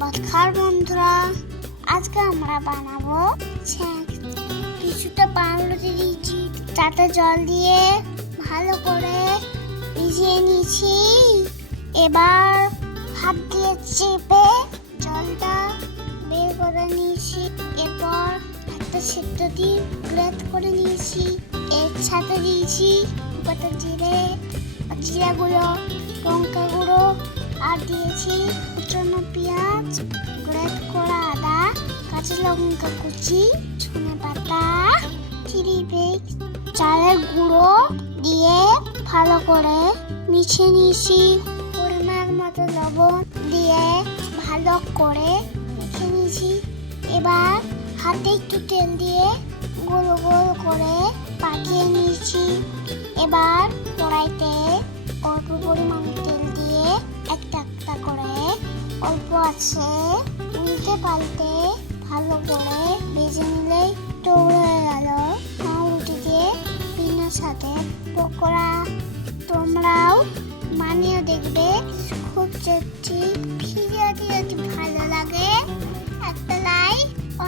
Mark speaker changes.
Speaker 1: নমস্কার বন্ধুরা। আজকে আমরা বানাবো। কিছুটা পাউরুটি দিয়েছি, তাতে জল দিয়ে ভালো করে ভিজিয়ে নিয়েছি। এবার হাত দিয়ে চেপে জলটা বের করে নিয়েছি। এরপর একটা সেদ্ধ দিয়ে গ্রেট করে নিয়েছি। এর সাথে দিয়েছি গোটা জিরে, জিরাগুলো লঙ্কা পেঁয়াজ গ্রেট করা আদা, কাঁচা লঙ্কা কুচি, ধনে পাতা, চিলি ফ্লেক্স, চালের গুঁড়ো দিয়ে ভালো করে মিশিয়ে নিয়েছি। পরিমাণ মতো লবণ দিয়ে ভালো করে মেখে নিয়েছি। এবার হাতে একটু তেল দিয়ে গোল গোল করে পাকিয়ে নিয়েছি। এবার অল্প আছে। উল্টে পাল্টে ভালো করে ভেজে নিলেই টুকরো হয়ে গেল। রুটি দিয়ে পিনার সাথে পকোড়া। তোমরাও মানিয়ে দেখবে, খুব যদি ভিডিওটি দিয়ে ভালো লাগে, একটা লাইক ও